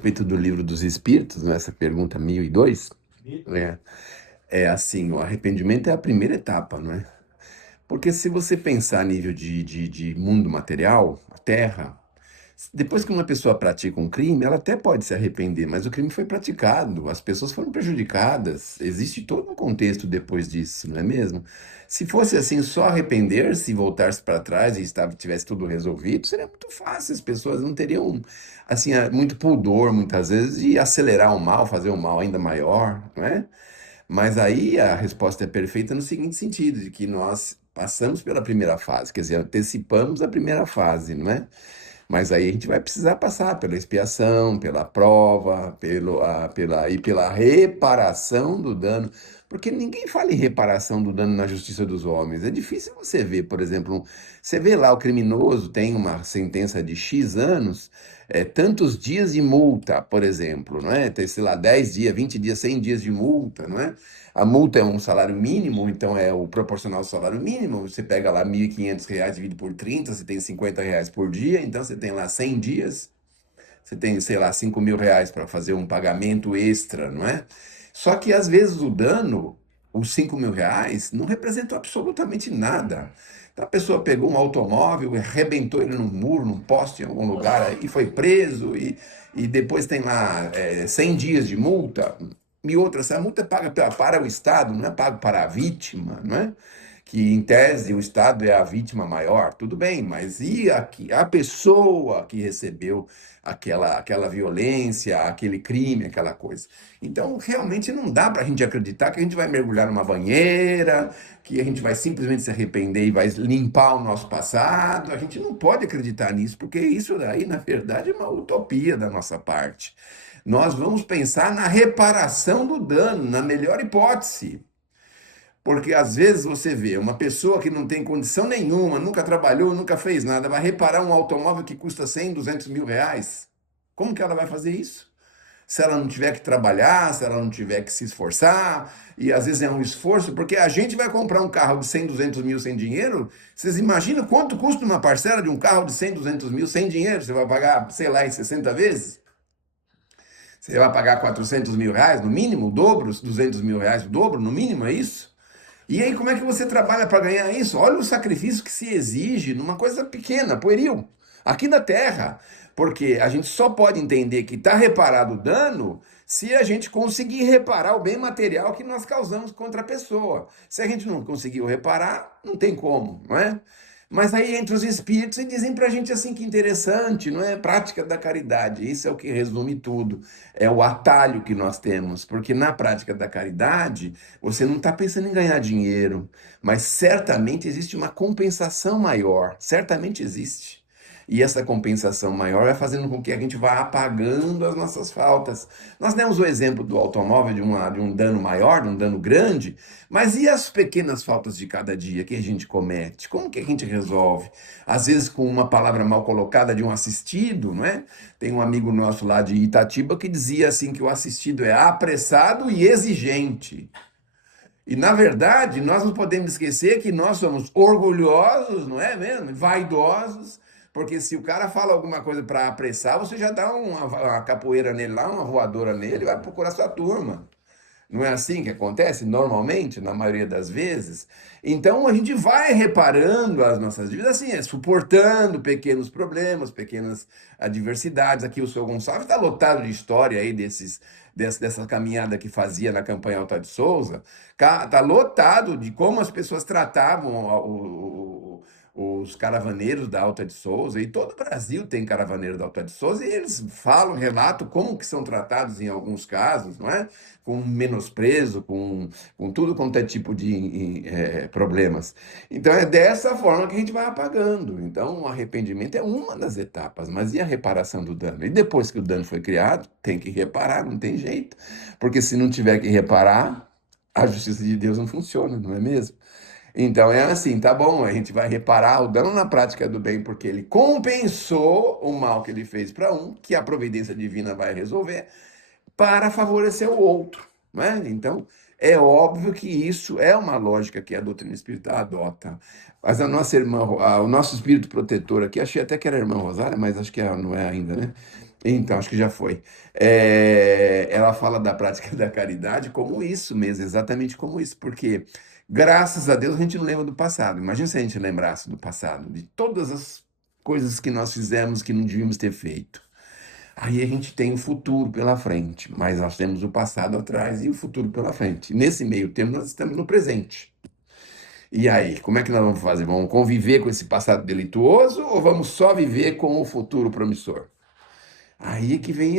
Respeito do livro dos Espíritos, né, essa pergunta 1002, é, é assim, o arrependimento é a primeira etapa, não é? Porque se você pensar a nível de mundo material, a Terra, depois que uma pessoa pratica um crime, ela até pode se arrepender, mas o crime foi praticado, as pessoas foram prejudicadas, existe todo um contexto depois disso, não é mesmo? Se fosse assim, só arrepender-se e voltar-se para trás e tivesse tudo resolvido, seria muito fácil, as pessoas não teriam assim muito pudor, muitas vezes, de acelerar o mal, fazer o mal ainda maior, não é? Mas aí a resposta é perfeita no seguinte sentido, de que nós passamos pela primeira fase, quer dizer, antecipamos a primeira fase, não é? Mas aí a gente vai precisar passar pela expiação, pela prova, pela reparação do dano. Porque ninguém fala em reparação do dano na justiça dos homens. É difícil você ver, por exemplo, você vê lá o criminoso tem uma sentença de X anos, tantos dias de multa, por exemplo, não é? Tem, sei lá, 10 dias, 20 dias, 100 dias de multa, não é? A multa é um salário mínimo, então é o proporcional ao salário mínimo. Você pega lá R$ 1.500, divide por 30, você tem R$ 50 por dia, então você tem lá 100 dias, você tem, sei lá, R$ 5.000 para fazer um pagamento extra, não é? Só que às vezes o dano, os R$ 5.000, não representam absolutamente nada. Então a pessoa pegou um automóvel, arrebentou ele num muro, num poste em algum lugar, e foi preso, e depois tem lá 100 dias de multa. E outra, essa multa é paga para o Estado, não é pago para a vítima, não é? Que em tese o Estado é a vítima maior, tudo bem, mas a pessoa que recebeu aquela violência, aquele crime, aquela coisa? Então, realmente não dá para a gente acreditar que a gente vai mergulhar numa banheira, que a gente vai simplesmente se arrepender e vai limpar o nosso passado. A gente não pode acreditar nisso, porque isso daí, na verdade, é uma utopia da nossa parte. Nós vamos pensar na reparação do dano, na melhor hipótese. Porque às vezes você vê uma pessoa que não tem condição nenhuma, nunca trabalhou, nunca fez nada, vai reparar um automóvel que custa 100, R$ 200.000. Como que ela vai fazer isso? Se ela não tiver que trabalhar, se ela não tiver que se esforçar, e às vezes é um esforço, porque a gente vai comprar um carro de 100, 200 mil sem dinheiro, vocês imaginam quanto custa uma parcela de um carro de 100, 200 mil sem dinheiro? Você vai pagar, sei lá, em 60 vezes? Você vai pagar R$ 400.000 no mínimo, o dobro, os R$ 200.000, o dobro no mínimo, é isso? E aí, como é que você trabalha para ganhar isso? Olha o sacrifício que se exige numa coisa pequena, pueril, aqui na Terra. Porque a gente só pode entender que está reparado o dano se a gente conseguir reparar o bem material que nós causamos contra a pessoa. Se a gente não conseguiu reparar, não tem como, não é? Mas aí entra os espíritos e dizem para a gente assim que interessante, não é? Prática da caridade. Isso é o que resume tudo. É o atalho que nós temos, porque na prática da caridade você não está pensando em ganhar dinheiro, mas certamente existe uma compensação maior. Certamente existe. E essa compensação maior vai fazendo com que a gente vá apagando as nossas faltas. Nós demos o exemplo do automóvel de um dano maior, de um dano grande, mas e as pequenas faltas de cada dia que a gente comete? Como que a gente resolve? Às vezes com uma palavra mal colocada de um assistido, não é? Tem um amigo nosso lá de Itatiba que dizia assim que o assistido é apressado e exigente. E na verdade, nós não podemos esquecer que nós somos orgulhosos, não é mesmo? Vaidosos, porque se o cara fala alguma coisa para apressar, você já dá uma capoeira nele lá, uma voadora nele, vai procurar sua turma. Não é assim que acontece normalmente, na maioria das vezes? Então a gente vai reparando as nossas dívidas assim, suportando pequenos problemas, pequenas adversidades. Aqui o seu Gonçalves está lotado de história aí dessa caminhada que fazia na campanha Alta de Souza. Está lotado de como as pessoas tratavam os caravaneiros da Alta de Souza, e todo o Brasil tem caravaneiro da Alta de Souza, e eles falam, relatam como que são tratados em alguns casos, não é? Com menosprezo, com tudo quanto é tipo de problemas. Então é dessa forma que a gente vai apagando. Então o arrependimento é uma das etapas, mas e a reparação do dano? E depois que o dano foi criado, tem que reparar, não tem jeito. Porque se não tiver que reparar, a justiça de Deus não funciona, não é mesmo? Então é assim, tá bom, a gente vai reparar o dano na prática do bem, porque ele compensou o mal que ele fez para um, que a providência divina vai resolver, para favorecer o outro, né? Então, é óbvio que isso é uma lógica que a doutrina espírita adota. Mas a nossa irmã, o nosso espírito protetor aqui, achei até que era a irmã Rosália, mas acho que ela não é ainda, né? Então, acho que já foi. Ela fala da prática da caridade como isso mesmo, exatamente como isso, porque graças a Deus a gente não lembra do passado. Imagina se a gente lembrasse do passado, de todas as coisas que nós fizemos que não devíamos ter feito. Aí a gente tem o futuro pela frente, mas nós temos o passado atrás e o futuro pela frente. Nesse meio tempo, nós estamos no presente. E aí, como é que nós vamos fazer? Vamos conviver com esse passado delituoso ou vamos só viver com o futuro promissor? Aí é que vem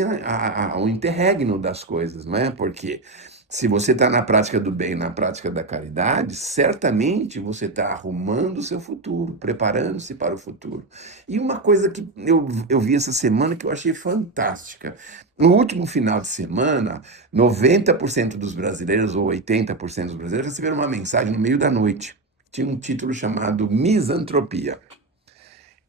o interregno das coisas, não é? Porque se você está na prática do bem, na prática da caridade, certamente você está arrumando o seu futuro, preparando-se para o futuro. E uma coisa que eu vi essa semana que eu achei fantástica. No último final de semana, 90% dos brasileiros, ou 80% dos brasileiros, receberam uma mensagem no meio da noite. Tinha um título chamado Misantropia.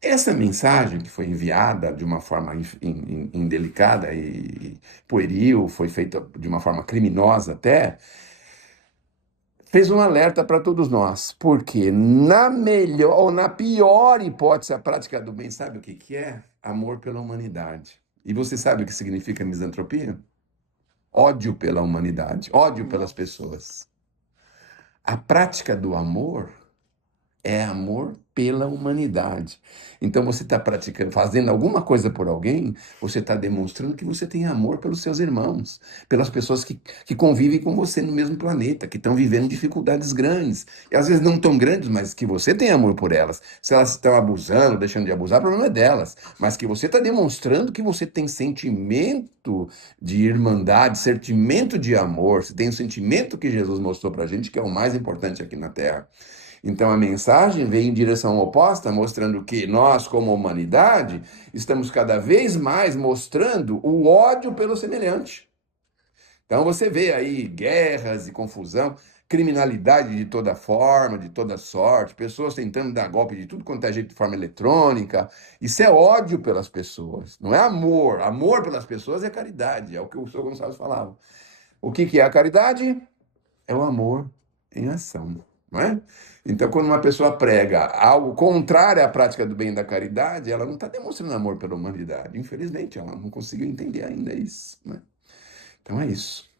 Essa mensagem, que foi enviada de uma forma indelicada e pueril, foi feita de uma forma criminosa até, fez um alerta para todos nós, porque na melhor ou na pior hipótese, a prática do bem, sabe o que que é? Amor pela humanidade. E você sabe o que significa misantropia? Ódio pela humanidade, ódio pelas pessoas. A prática do amor é amor pela humanidade. Então você está praticando, fazendo alguma coisa por alguém, você está demonstrando que você tem amor pelos seus irmãos, pelas pessoas que convivem com você no mesmo planeta, que estão vivendo dificuldades grandes. E às vezes não tão grandes, mas que você tem amor por elas. Se elas estão abusando, deixando de abusar, o problema é delas. Mas que você está demonstrando que você tem sentimento de irmandade, sentimento de amor, você tem o sentimento que Jesus mostrou para a gente, que é o mais importante aqui na Terra. Então a mensagem vem em direção oposta, mostrando que nós, como humanidade, estamos cada vez mais mostrando o ódio pelo semelhante. Então você vê aí guerras e confusão, criminalidade de toda forma, de toda sorte, pessoas tentando dar golpe de tudo quanto é jeito de forma eletrônica. Isso é ódio pelas pessoas, não é amor. Amor pelas pessoas é caridade, é o que o Sr. Gonçalves falava. O que que é a caridade? É o amor em ação, não é? Então, quando uma pessoa prega algo contrário à prática do bem e da caridade, ela não está demonstrando amor pela humanidade. Infelizmente, ela não conseguiu entender ainda isso, né? Então é isso.